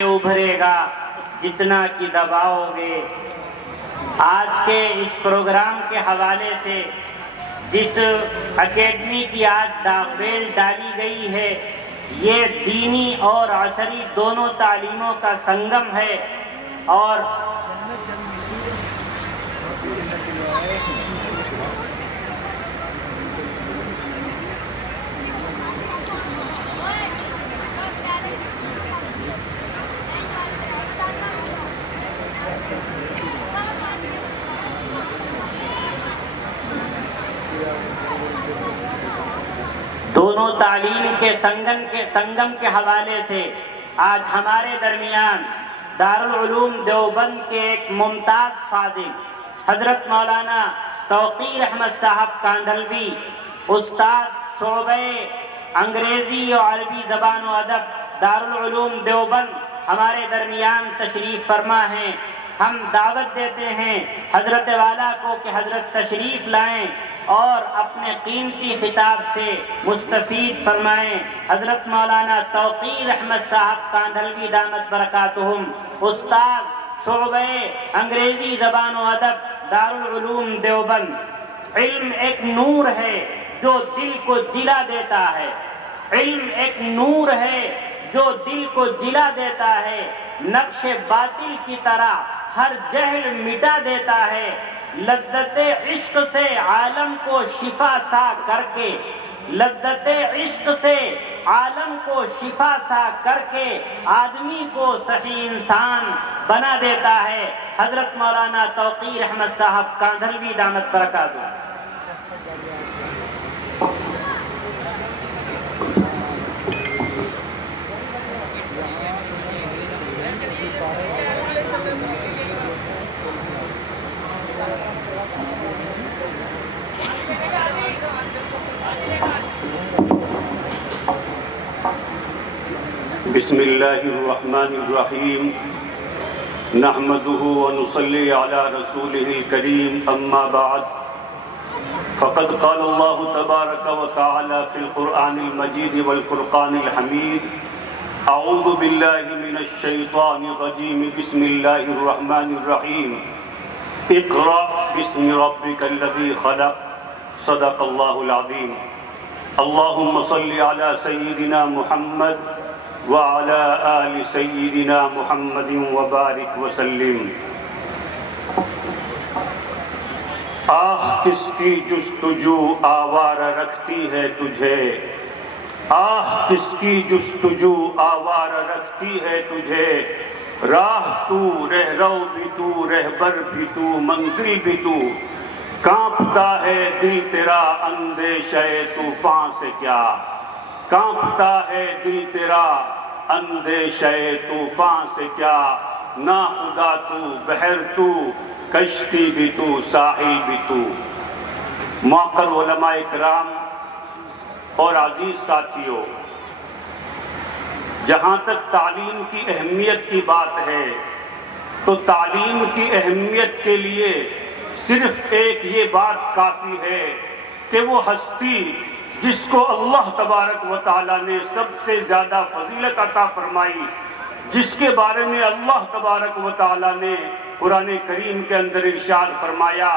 ابھرے گا جتنا کہ دباؤ گے۔ آج کے اس پروگرام کے حوالے سے جس اکیڈمی کی آج بیل ڈالی گئی ہے، یہ دینی اور عصری دونوں تعلیموں کا سنگم ہے، اور دونوں تعلیم کے سنگم کے حوالے سے آج ہمارے درمیان دارالعلوم دیوبند کے ایک ممتاز فاضل حضرت مولانا توقیر احمد صاحب کاندھلوی، استاد شعبہ انگریزی اور عربی زبان و ادب دارالعلوم دیوبند ہمارے درمیان تشریف فرما ہیں۔ ہم دعوت دیتے ہیں حضرت والا کو کہ حضرت تشریف لائیں اور اپنے قیمتی خطاب سے مستفید فرمائیں۔ حضرت مولانا توقیر احمد صاحب کاندھلوی دامت برکاتہم، استاد شعبہ انگریزی زبان و ادب دارالعلوم دیوبند۔ علم ایک نور ہے جو دل کو جلا دیتا ہے، علم ایک نور ہے جو دل کو جلا دیتا ہے، نقش باطل کی طرح ہر جہل مٹا دیتا ہے، لذت عشق سے عالم کو شفا سا کر کے، لذت عشق سے عالم کو شفا سا کر کے آدمی کو صحیح انسان بنا دیتا ہے۔ حضرت مولانا توقیر احمد صاحب کاندھلوی دامت برکاتہ۔ بسم اللہ الرحمن الرحیم، نحمده ونصلی علی رسولہ الکریم، اما بعد فقد قال اللہ تبارک وتعالی فی القرآن المجید والفرقان الحمید، اعوذ باللہ من الشیطان الرجیم، بسم اللہ الرحمن الرحیم، اقرأ باسم ربک الذی خلق، صدق اللہ العظیم۔ اللہم صلی علی سیدنا محمد وعلى آل سيدنا محمد وبارك وسلم۔ آہ کس کی جستجو آوارہ رکھتی ہے تجھے، آہ کس کی جستجو آوارہ رکھتی ہے تجھے، راہ تو رہرو بھی تو رہبر بھی تو منزل بھی تو، کانپتا ہے دل تیرا اندیشہ طوفان سے کیا، کانپتا ہے دل تیرا اندیشہ طوفان سے کیا، نا خدا تو بحر تو کشتی بھی تو ساحل بھی تو۔ موقر علماء کرام اور عزیز ساتھیوں، جہاں تک تعلیم کی اہمیت کی بات ہے تو تعلیم کی اہمیت کے لیے صرف ایک یہ بات کافی ہے کہ وہ ہستی جس کو اللہ تبارک و تعالیٰ نے سب سے زیادہ فضیلت عطا فرمائی، جس کے بارے میں اللہ تبارک و تعالیٰ نے قرآن کریم کے اندر ارشاد فرمایا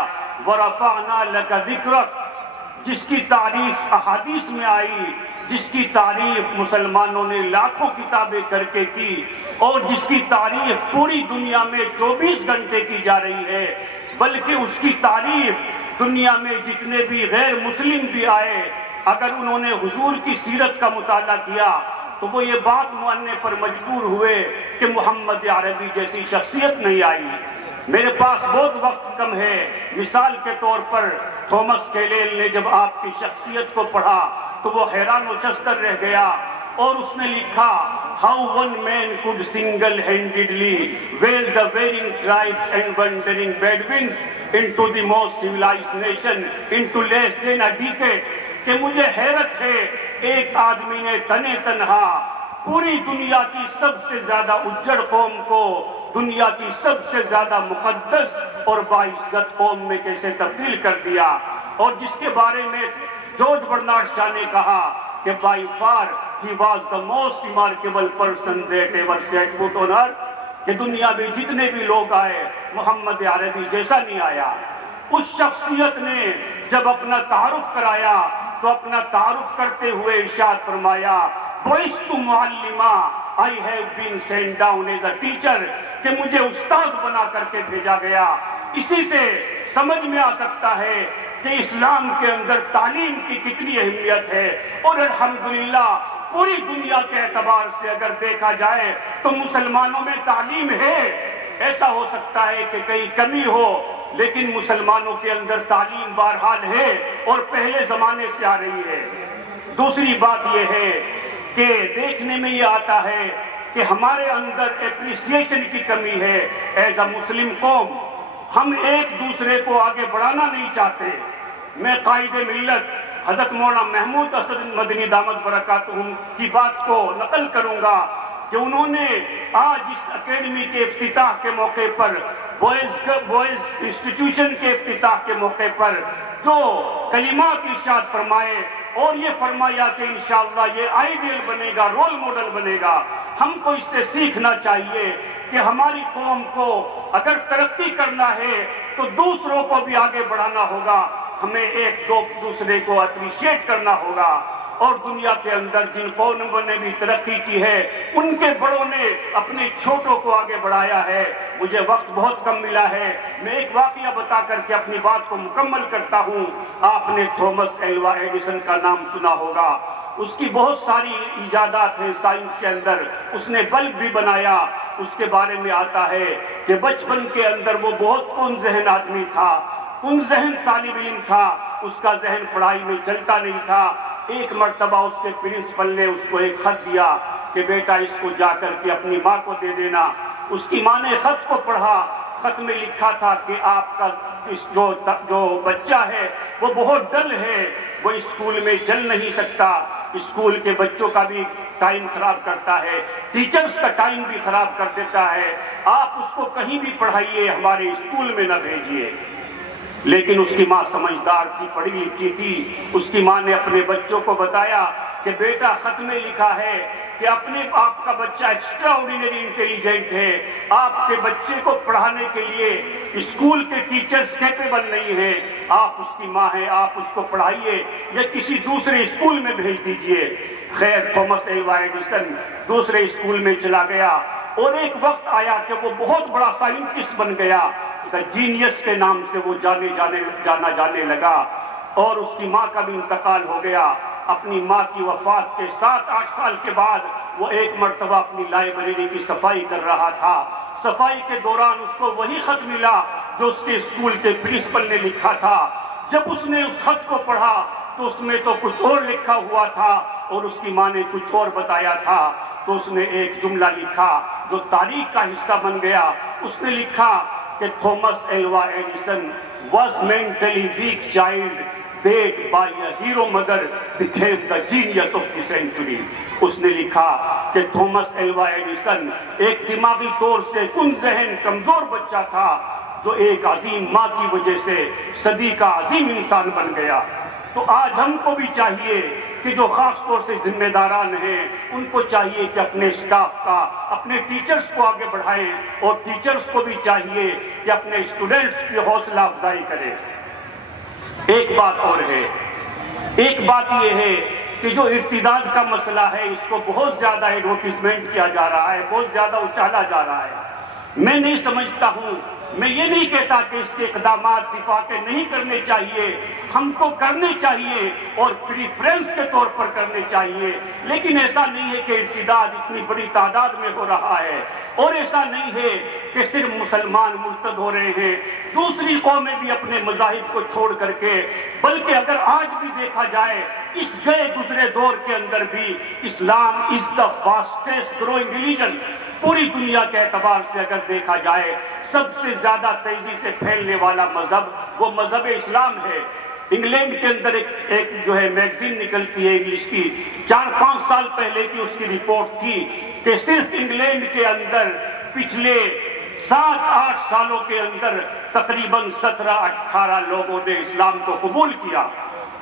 وَرَفَعْنَا لَكَ ذِكْرَكَ، جس کی تعریف احادیث میں آئی، جس کی تعریف مسلمانوں نے لاکھوں کتابیں کر کے کی، اور جس کی تعریف پوری دنیا میں 24 گھنٹے کی جا رہی ہے، بلکہ اس کی تعریف دنیا میں جتنے بھی غیر مسلم بھی آئے، اگر انہوں نے حضور کی سیرت کا مطالعہ کیا تو وہ یہ بات ماننے پر مجبور ہوئے کہ محمد عربی جیسی شخصیت نہیں آئی۔ میرے پاس بہت وقت کم ہے، مثال کے طور پر تھامس کیلیل نے جب آپ کی شخصیت کو پڑھا تو وہ حیران و شستر رہ گیا، اور اس نے لکھا How one man could single-handedly veil the varying tribes and wandering Bedouins into the most civilized nation into less than a decade، کہ مجھے حیرت ہے ایک آدمی نے تنے تنہا پوری دنیا کی سب سے زیادہ اجڑ قوم کو دنیا کی سب سے زیادہ مقدس اور باعزت قوم میں کیسے تبدیل کر دیا، اور جس کے بارے میں جارج برنارڈ شاہ نے کہا کہ by for he was the most remarkable person that ever set foot on earth. کہ دنیا میں جتنے بھی لوگ آئے محمد عربی جیسا نہیں آیا. اس شخصیت نے جب اپنا تعارف کرایا تو اپنا تعارف کرتے ہوئے ارشاد فرمایا بوئست معلمہ I have been sent down as a teacher, کہ مجھے استاد بنا کر کے بھیجا گیا. اسی سے سمجھ میں آ سکتا ہے کہ اسلام کے اندر تعلیم کی کتنی اہمیت ہے. اور الحمدللہ پوری دنیا کے اعتبار سے اگر دیکھا جائے تو مسلمانوں میں تعلیم ہے. ایسا ہو سکتا ہے کہ کئی کمی ہو لیکن مسلمانوں کے اندر تعلیم بہرحال ہے اور پہلے زمانے سے آ رہی ہے. دوسری بات یہ ہے کہ دیکھنے میں یہ آتا ہے کہ ہمارے اندر اپریسیشن کی کمی ہے. ایز اے مسلم قوم ہم ایک دوسرے کو آگے بڑھانا نہیں چاہتے. میں قائد ملت حضرت مولانا محمود اسد مدنی دامت برکاتہم کی بات کو نقل کروں گا کہ انہوں نے آج اس اکیڈمی کے افتتاح کے موقع پر بوائز انسٹیٹیوشن کے افتتاح کے موقع پر جو کلمات ارشاد فرمائے اور یہ فرمایا کہ انشاءاللہ یہ آئیڈیل بنے گا، رول ماڈل بنے گا. ہم کو اس سے سیکھنا چاہیے کہ ہماری قوم کو اگر ترقی کرنا ہے تو دوسروں کو بھی آگے بڑھانا ہوگا. ہمیں ایک دوسرے کو اپریشیٹ کرنا ہوگا. اور دنیا کے اندر جن قوموں نے بھی ترقی کی ہے ان کے بڑوں نے اپنے چھوٹوں کو آگے بڑھایا ہے. مجھے وقت بہت کم ملا ہے، میں ایک واقعہ بتا کر کے اپنی بات کو مکمل کرتا ہوں. آپ نے تھامس ایلوا ایڈیسن کا نام سنا ہوگا. اس کی بہت ساری ایجادات ہیں سائنس کے اندر. اس نے بلب بھی بنایا. اس کے بارے میں آتا ہے کہ بچپن کے اندر وہ بہت کن ذہن آدمی تھا، کن ذہن طالب علم تھا. اس کا ذہن پڑھائی میں چلتا نہیں تھا. ایک مرتبہ اس کے پرنسپل نے اس کو ایک خط دیا کہ بیٹا اس کو جا کر کے اپنی ماں کو دے دینا. اس کی ماں نے خط کو پڑھا. خط میں لکھا تھا کہ آپ کا جو بچہ ہے وہ بہت ڈل ہے، وہ اسکول میں چل نہیں سکتا، اسکول کے بچوں کا بھی ٹائم خراب کرتا ہے، ٹیچرز کا ٹائم بھی خراب کر دیتا ہے. آپ اس کو کہیں بھی پڑھائیے، ہمارے اسکول میں نہ بھیجیے. لیکن اس کی ماں سمجھدار تھی، پڑھی لکھی تھی. اس کی ماں نے اپنے بچوں کو بتایا کہ بیٹا خط میں لکھا ہے کہ آپ کا بچہ ایکسٹرا آرڈینری انٹیلیجنٹ ہے، آپ کے بچے کو پڑھانے کے لیے اسکول کے ٹیچرز کیپیبل نہیں ہیں. آپ اس کی ماں ہیں، آپ اس کو پڑھائیے یا کسی دوسرے اسکول میں بھیج دیجئے. خیر تھامس ایلوا ایڈیسن دوسرے اسکول میں چلا گیا اور ایک وقت آیا کہ وہ بہت بڑا سائنٹسٹ بن گیا. جینیس کے نام سے وہ جانا جانے لگا. اور اس کی ماں کا بھی انتقال ہو گیا. اپنی ماں کی وفات کے 7-8 سال کے بعد وہ ایک مرتبہ اپنی لائبریری کی صفائی کر رہا تھا. صفائی کے دوران اس کو وہی خط ملا جو اس کے اسکول کے پرنسپل نے لکھا تھا. جب اس نے اس خط کو پڑھا تو اس میں تو کچھ اور لکھا ہوا تھا اور اس کی ماں نے کچھ اور بتایا تھا. تو اس نے ایک جملہ لکھا جو تاریخ کا حصہ بن گیا. اس نے لکھا کہ Thomas Alva Edison was mentally weak child that by a hero mother became the genius of the century. اس نے لکھا کہ تھامس ایلوا ایڈیسن ایک دماغی طور سے کن ذہن کمزور بچہ تھا جو ایک عظیم ماں کی وجہ سے صدی کا عظیم انسان بن گیا. تو آج ہم کو بھی چاہیے کہ جو خاص طور سے ذمہ داران ہیں ان کو چاہیے کہ اپنے اسٹاف کا، اپنے ٹیچرز کو آگے بڑھائیں اور ٹیچرز کو بھی چاہیے کہ اپنے اسٹوڈنٹس کی حوصلہ افزائی کریں. ایک بات اور ہے، ایک بات یہ ہے کہ جو ارتداد کا مسئلہ ہے اس کو بہت زیادہ ایڈورٹیزمنٹ کیا جا رہا ہے، بہت زیادہ اچھالا جا رہا ہے. میں نہیں سمجھتا ہوں، میں یہ نہیں کہتا کہ اس کے اقدامات دفاع کے نہیں کرنے چاہیے، ہم کو کرنے چاہیے اور پریفرنس کے طور پر کرنے چاہیے. لیکن ایسا نہیں ہے کہ ارتداد اتنی بڑی تعداد میں ہو رہا ہے اور ایسا نہیں ہے کہ صرف مسلمان مرتد ہو رہے ہیں، دوسری قومیں بھی اپنے مذاہب کو چھوڑ کر کے، بلکہ اگر آج بھی دیکھا جائے اس گئے گزرے دور کے اندر بھی اسلام از دا فاسٹسٹ گروئنگ ریلیجن. پوری دنیا کے اعتبار سے اگر دیکھا جائے سب سے زیادہ تیزی سے پھیلنے والا مذہب وہ مذہب اسلام ہے. انگلینڈ کے اندر ایک جو ہے میگزین نکلتی ہے انگلش کی، 4-5 سال پہلے کی اس کی رپورٹ تھی کہ صرف انگلینڈ کے اندر پچھلے 7-8 سالوں کے اندر تقریباً 17-18 لوگوں نے اسلام کو قبول کیا.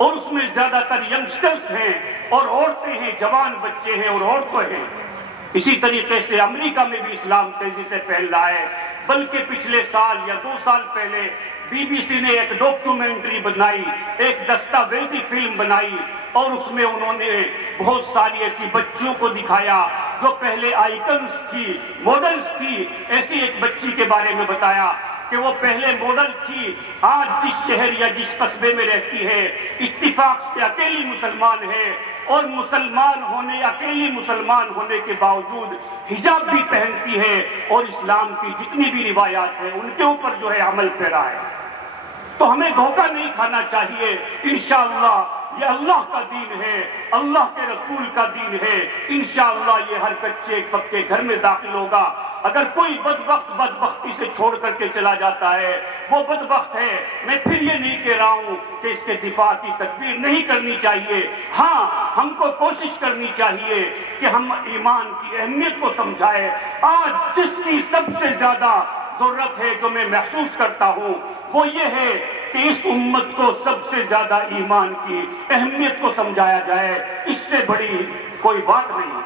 اور اس میں زیادہ تر ینگسٹرز ہیں اور عورتیں ہیں، جوان بچے ہیں اور عورتیں ہیں۔ اسی طریقے سے امریکہ میں بھی اسلام تیزی سے پھیل رہا ہے، بلکہ پچھلے سال یا 2 سال پہلے بی بی سی نے ایک ڈاکیومنٹری بنائی، ایک دستاویزی فلم بنائی، اور اس میں انہوں نے بہت ساری ایسی بچیوں کو دکھایا جو پہلے آئیکنز تھی، ماڈلز تھی۔ ایسی ایک بچی کے بارے میں بتایا کہ وہ پہلے ماڈل تھی، آج جس شہر یا جس قصبے میں رہتی ہے اتفاق سے اکیلی مسلمان ہے، اور مسلمان ہونے، اکیلی مسلمان ہونے کے باوجود حجاب بھی پہنتی ہے، اور اسلام کی جتنی بھی روایات ہیں ان کے اوپر جو ہے عمل پیرا ہے۔ تو ہمیں دھوکہ نہیں کھانا چاہیے، انشاءاللہ یہ اللہ کا دین ہے، اللہ کے رسول کا دین ہے، انشاءاللہ یہ ہر کچے پکے گھر میں داخل ہوگا۔ اگر کوئی بدبخت بدبختی سے چھوڑ کر کے چلا جاتا ہے وہ بدبخت ہے۔ میں پھر یہ نہیں کہہ رہا ہوں کہ اس کے دفاع کی تدبیر نہیں کرنی چاہیے، ہاں ہم کو کوشش کرنی چاہیے کہ ہم ایمان کی اہمیت کو سمجھائیں۔ آج جس کی سب سے زیادہ ضرورت ہے جو میں محسوس کرتا ہوں وہ یہ ہے کہ اس امت کو سب سے زیادہ ایمان کی اہمیت کو سمجھایا جائے، اس سے بڑی کوئی بات نہیں ہے۔